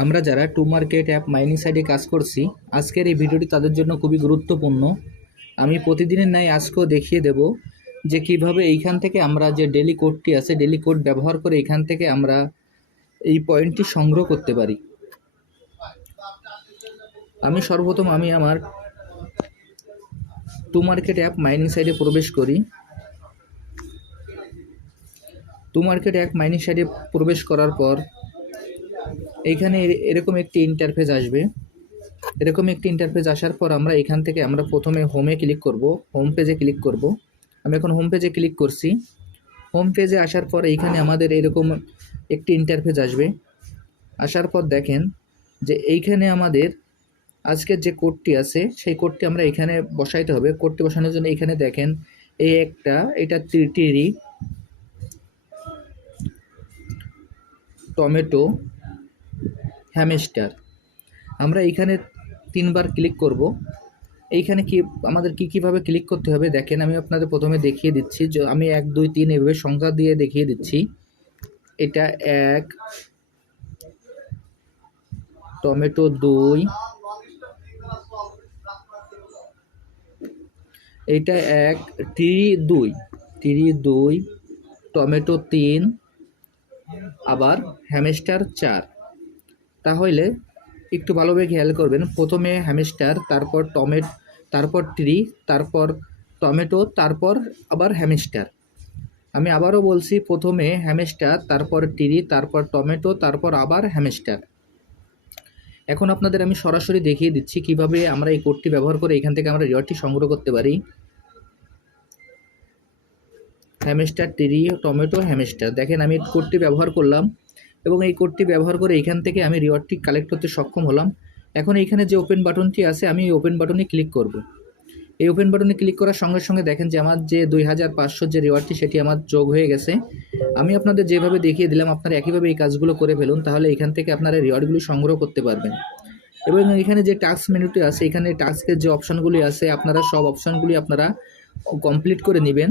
আমরা যারা to market app mining সাইটে কাজ করছি, আজকের এই ভিডিওটি তাদের জন্য খুবই গুরুত্বপূর্ণ। আমি প্রতিদিনের ন্যায় আজকেও দেখিয়ে দেব যে কীভাবে এইখান থেকে আমরা যে ডেলি কোডটি আছে ডেলি কোড ব্যবহার করে এখান থেকে আমরা এই পয়েন্টটি সংগ্রহ করতে পারি। আমি সর্বপ্রথম আমি আমার টু মার্কেট অ্যাপ মাইনিং সাইটে প্রবেশ করি। টু মার্কেট অ্যাপ মাইনিং সাইটে প্রবেশ করার পর এইখানে এরকম একটি ইন্টারফেস আসবে। এরকম একটি ইন্টারফেস আসার পর আমরা এখান থেকে আমরা প্রথমে হোমে ক্লিক করব হোম পেজে ক্লিক করব। আমি এখন হোম পেজে ক্লিক করছি। হোম পেজে আসার পর এইখানে আমাদের এরকম একটি ইন্টারফেস আসবে। আসার পর দেখেন যে এইখানে আমাদের আজকের যে কোডটি আছে, সেই কোডটি আমরা এখানে বসাইতে হবে। কোডটি বসানোর জন্য এখানে দেখেন এই একটা, এটা টিরি, টমেটো হ্যামস্টার। আমরা এইখানে তিনবার ক্লিক করব। এইখানে কি, আমাদের কি কীভাবে ক্লিক করতে হবে? দেখেন, আমি আপনাদের প্রথমে দেখিয়ে দিচ্ছি যে, আমি এক, দুই, তিন এভাবে সংখ্যা দিয়ে দেখিয়ে দিচ্ছি। এটা এক, টমেটো দুই এইটা এক, তিরি দুই তিরি দুই, টমেটো তিন, আবার হ্যামেস্টার চার। তাহলে একটু ভালোভাবে খেয়াল করবেন। প্রথমে হ্যামস্টার তারপর টমেট তারপর ট্রি তারপর টমেটো তারপর আবার হ্যামস্টার আমি আবারও বলছি, প্রথমে হ্যামস্টার তারপর ট্রি তারপর টমেটো তারপর আবার হ্যামস্টার এখন আপনাদের আমি সরাসরি দেখিয়ে দিচ্ছি কীভাবে আমরা এই কোডটি ব্যবহার করে এখান থেকে আমরা রিওয়ার্ডটি সংগ্রহ করতে পারি। হ্যামস্টার টেরি টমেটো হ্যামস্টার দেখেন আমি কোডটি ব্যবহার করলাম। এবং এই কোডটি ব্যবহার করে এখান থেকে আমি রিওয়ার্ডটি কালেক্ট করতে সক্ষম হলাম। এখন এইখানে যে ওপেন বাটনটি আছে, আমি এই ওপেন বাটনে ক্লিক করব। এই ওপেন বাটনে ক্লিক করার সঙ্গে সঙ্গে দেখেন যে আমার যে দুই হাজার পাঁচশো যে রিওয়ার্ডটি, সেটি আমার যোগ হয়ে গেছে। আমি আপনাদের যেভাবে দেখিয়ে দিলাম, আপনারা একইভাবে এই কাজগুলো করে ফেলুন, তাহলে এখান থেকে আপনারা রিওয়ার্ডগুলি সংগ্রহ করতে পারবেন। এবং এখানে যে টাস্ক মেনুটি আছে, এখানে টাস্কের যে অপশানগুলি আছে, আপনারা সব অপশানগুলি আপনারা কমপ্লিট করে নেবেন।